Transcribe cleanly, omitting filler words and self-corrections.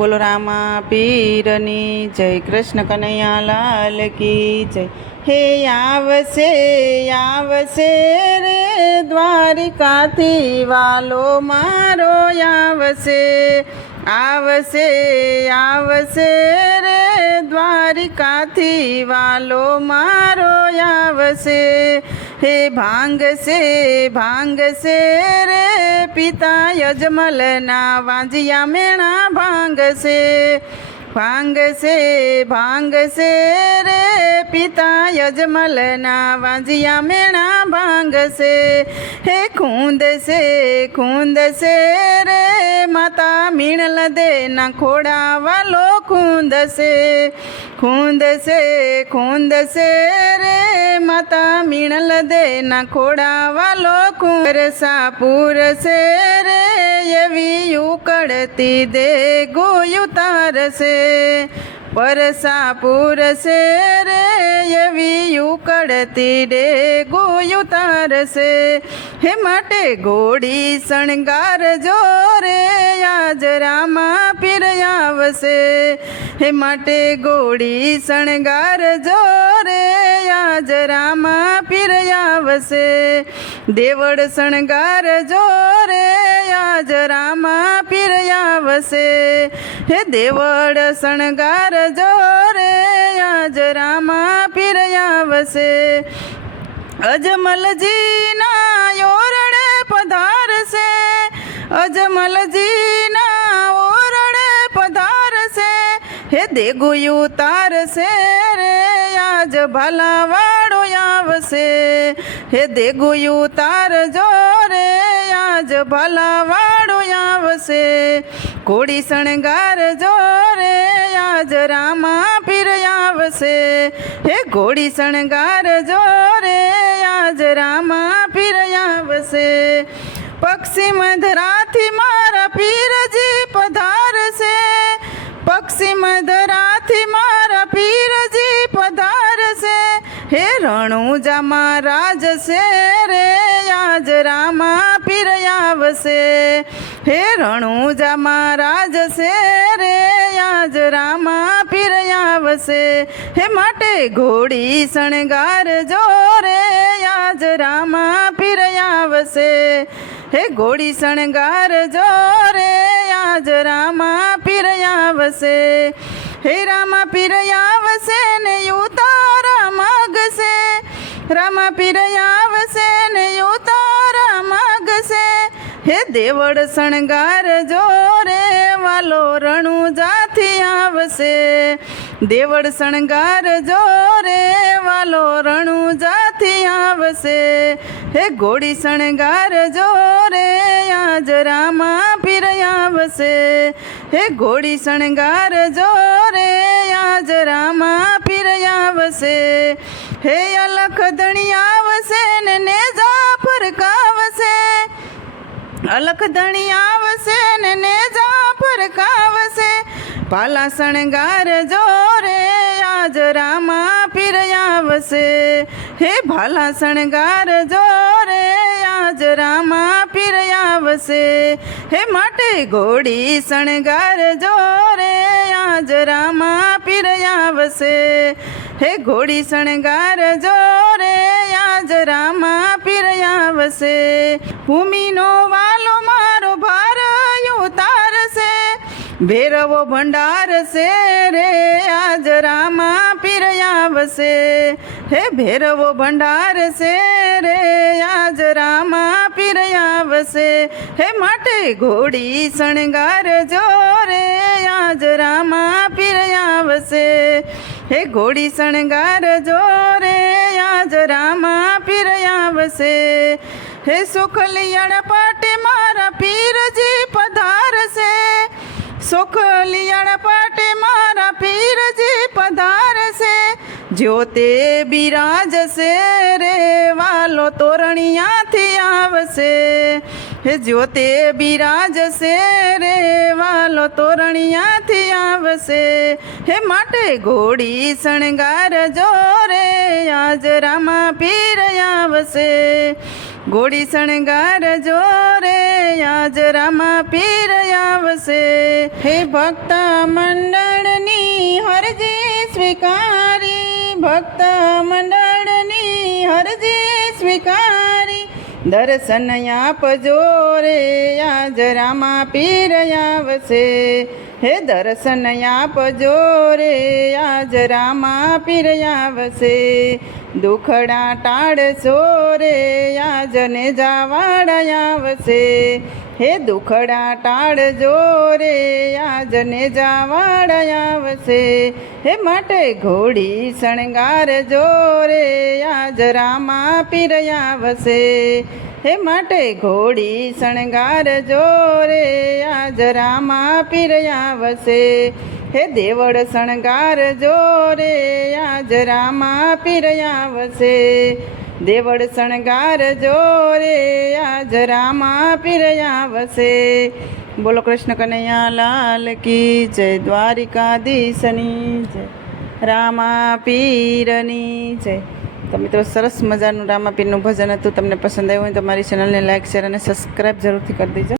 બોલો રામા પીરની જય, કૃષ્ણ કનૈયા લાલ કી જય. હે આવશે રે દ્વારિકાથી વાલો મારો આવશે રે દ્વારિકાથી વાલો મારો આવશે. હે ભાંગશે રે પિતા યજમલના વાંજિયા મેણા ભાંગશે રે પિતા યજમલના વાંજિયા મેણા ભાંગશે. હે ખૂંદશે રે માતા મીણલ દેના ખોડા વાલો ખૂંદશે રે માતા મીણલ દેના ખોડા વાલો પરસા પૂરશે રે એવી ઉકળતી દે ગોયું તારશે. પરસા પૂરશે રે એવી ઉકળતી દે ગોયું તારશે. હે માટે ઘોડી શણગાર જો રે આજ રામા પીર આવશે. હે માટે ઘોડી શણગાર જો રે આજ રામા પીર આવશે. દેવળ શણગાર જો રે આજ રામા પીર આવશે. હે દેવળ શણગાર જો રે આજ રામા પીર આવશે. અજમલજીના ઓરડે પધારશે, અજમલજીના ઓરડે પધારશે. હે દેગુયું તારશે રે આજ ભાલાવાળો આવશે. હે દેગુયું તારજો રે આજ ભાલાવાળો આવશે. ઘોડી શણગાર જો રે આજ રામા પીર આવશે. હે ઘોડી શણગાર જો રે આજ રામા પીર આવશે. પક્ષી મધરાથી મારા પીરજી પધારશે, પક્ષી મધરાથી મારા પીરજી પધારશે. હે રણુજામાં રાજશે રે આજ રામા પીર આવશે. હે રણુજામાં રાજશે રે આજ રામા પીર આવશે. હે માટે ઘોડી શણગાર જો રે આજ રામા પીર આવશે. હે ઘોડી શણગાર જો રે આજ રામા પીર આવશે. હે રામા પીર આવશે ને ઉતારા માગશે, રામા પીર આવશે ને ઉતારા માગશે. હે દેવળ શણગાર જો રે વાલો રણુજાથી આવશે. દેવળ શણગાર જો રે વાલો રણુજાથી આવશે. હે ઘોડી શણગાર જો રે આજ રામા પીર આવશે. હે ઘોડી શણગાર જો રે આજ રામા પીર આવશે. હે અલખ ધણી આવશે ને નેજા ફરકાવશે, અલખ ધણી આવશે ને નેજા ફરકાવશે. ભાલા શણગાર જો રે આજ રામા પીર આવશે. હે ભાલા શણગાર જો રે આજ રામા પીર આવશે. હે માટે ઘોડી શણગાર જો રે આજ રામા પીર આવશે. હે ઘોડી શણગાર જો રે આજ રામા પીર આવશે. ભૂમિનો વાલો મારો ભાર ઉતારશે, ભૈરવો ભંડારશે રે આજ રામા પીર આવશે. હે ભૈરવો ભંડારશે રે આજ રામા પીર આવશે. હે માટે ઘોડી શણગાર જો રે આજ રામા પીર આવશે. હે ઘોડી શણગાર જો રે આજ રામા પીર આવશે. હે સુખલિયણ પાટે મારા પીરજી પધારશે, સુખલિયણ પાટે મારા પીરજી પધારશે. જ્યોતે બિરાજશે રે વાલો તોરણિયાથી આવશે. હે જ્યોતે બિરાજશે રે વાલો તોરણિયાથી આવશે. હે માટે ઘોડી શણગાર જો રે આજ રામા પીર આવશે. ઘોડી શણગાર જોરે આજ રામા પીર આવશે. હે ભક્ત મંડળની હરજે સ્વીકારી, ભક્ત મંડળની હરજે સ્વીકારી, દર્શન આપજો રે આજ રામા પીર આવશે. હે દર્શન આપજો રે આજ રામા પીર આવશે. દુખડા ટાળશો રે આજ ને જાવાડા આવશે. હે દુખડા ટાળજો રે આજ ને જાવાડા આવશે. હે માટે ઘોડી શણગારજો રે આજ રામા પીર આવશે. હે માટે ઘોડી શણગારજો રે આજ રામા પીર આવશે. હે દેવળ શણગારજો રે આજ રામા પીર આવશે. દેવળ શણગારજો રે આજ રામા પીર આવશે. બોલો કૃષ્ણ કનૈયા લાલ કી જય, દ્વારિકાધીશની જય, રામા પીરની જય. તો મિત્રો, સરસ મજાનું રામા પીરનું ભજન હતું. તમને પસંદ આવ્યું હોય તો મારી ચેનલને લાઈક, શેર અને સબસ્ક્રાઈબ જરૂરથી કરી દેજો.